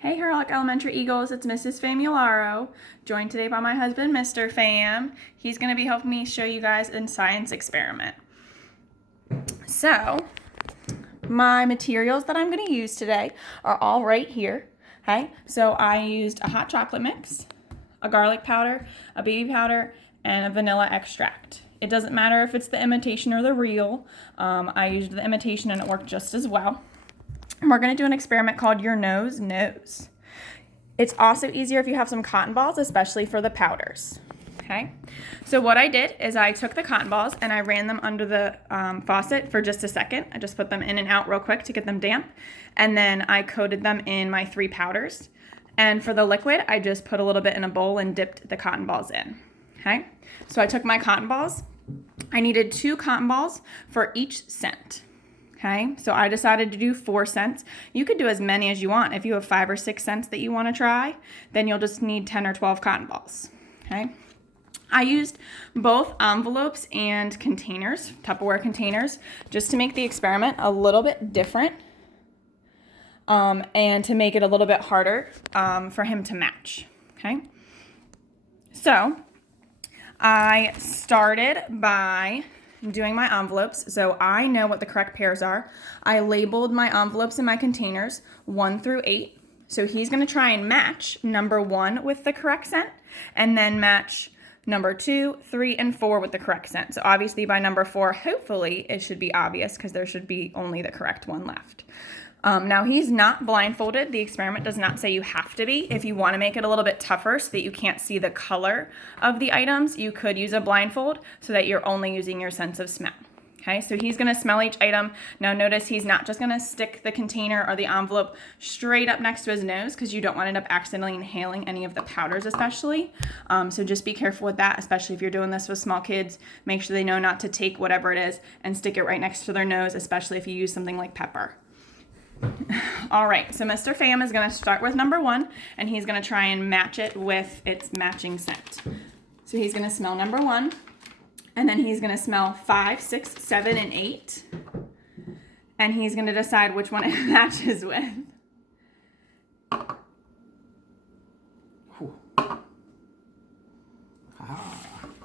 Hey Herlock Elementary Eagles, it's Mrs. Famularo, joined today by my husband, Mr. Fam. He's going to be helping me show you guys a science experiment. So, my materials that I'm going to use today are all right here. Okay, so I used a hot chocolate mix, a garlic powder, a baby powder, and a vanilla extract. It doesn't matter if it's the imitation or the real. I used the imitation and it worked just as well. And we're going to do an experiment called Your Nose Knows. It's also easier if you have some cotton balls, especially for the powders. Okay, so what I did is I took the cotton balls and I ran them under the faucet for just a second. I just put them in and out real quick to get them damp. And then I coated them in my 3 powders. And for the liquid, I just put a little bit in a bowl and dipped the cotton balls in. Okay, so I took my cotton balls. I needed 2 cotton balls for each scent. Okay, so I decided to do 4 scents. You could do as many as you want. If you have 5 or 6 scents that you want to try, then you'll just need 10 or 12 cotton balls. Okay, I used both envelopes and containers, Tupperware containers, just to make the experiment a little bit different and to make it a little bit harder for him to match. Okay, so I started by doing my envelopes, so I know what the correct pairs are. I labeled my envelopes in my containers 1 through 8. So he's going to try and match number 1 with the correct scent, and then match number 2, 3, and 4 with the correct scent. So obviously by number 4, hopefully it should be obvious because there should be only the correct one left. Now he's not blindfolded. The experiment does not say you have to be. If you want to make it a little bit tougher so that you can't see the color of the items, you could use a blindfold so that you're only using your sense of smell. Okay, so he's going to smell each item. Now notice he's not just going to stick the container or the envelope straight up next to his nose because you don't want to end up accidentally inhaling any of the powders especially. So just be careful with that, especially if you're doing this with small kids. Make sure they know not to take whatever it is and stick it right next to their nose, especially if you use something like pepper. All right, so Mr. Fam is going to start with number 1, and he's going to try and match it with its matching scent. So he's going to smell number 1, and then he's going to smell 5, 6, 7, and 8, and he's going to decide which one it matches with.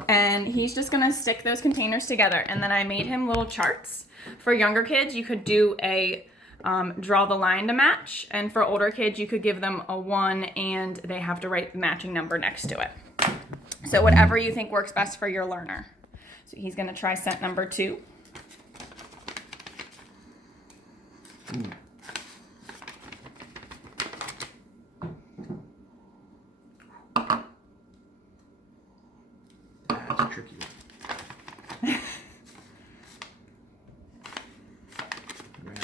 And he's just going to stick those containers together, and then I made him little charts. For younger kids, you could do a draw the line to match, and for older kids you could give them a 1 and they have to write the matching number next to it. So whatever you think works best for your learner. So he's going to try scent number 2. That's a tricky one.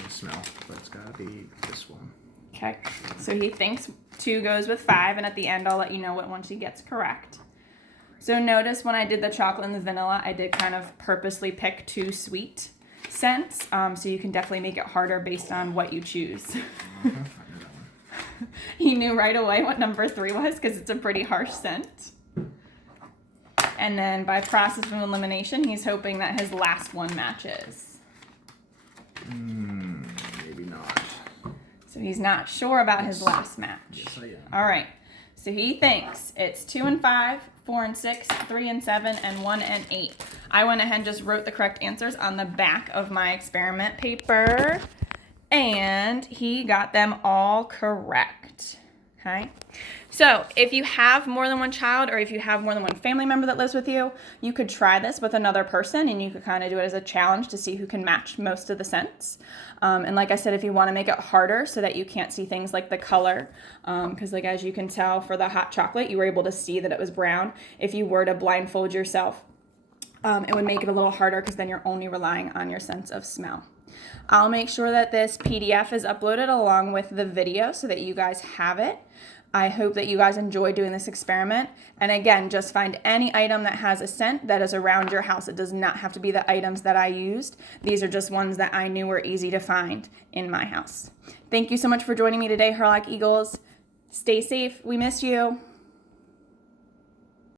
Smell, but it's gotta be this one. Okay, so he thinks 2 goes with 5, and at the end I'll let you know what one she gets correct. So notice when I did the chocolate and the vanilla, I did kind of purposely pick 2 sweet scents, so you can definitely make it harder based on what you choose. He knew right away what number 3 was because it's a pretty harsh scent. And then by process of elimination, he's hoping that his last one matches. Maybe not. So he's not sure about his last match. Yes, I am. All right. So he thinks it's 2 and 5, 4 and 6, 3 and 7, and 1 and 8. I went ahead and just wrote the correct answers on the back of my experiment paper, and he got them all correct. Okay. So if you have more than one child, or if you have more than one family member that lives with you, you could try this with another person, and you could kind of do it as a challenge to see who can match most of the scents. And like I said, if you want to make it harder so that you can't see things like the color, because like as you can tell for the hot chocolate, you were able to see that it was brown. If you were to blindfold yourself, it would make it a little harder because then you're only relying on your sense of smell. I'll make sure that this PDF is uploaded along with the video so that you guys have it. I hope that you guys enjoy doing this experiment. And again, just find any item that has a scent that is around your house. It does not have to be the items that I used. These are just ones that I knew were easy to find in my house. Thank you so much for joining me today, Herlock Eagles. Stay safe. We miss you.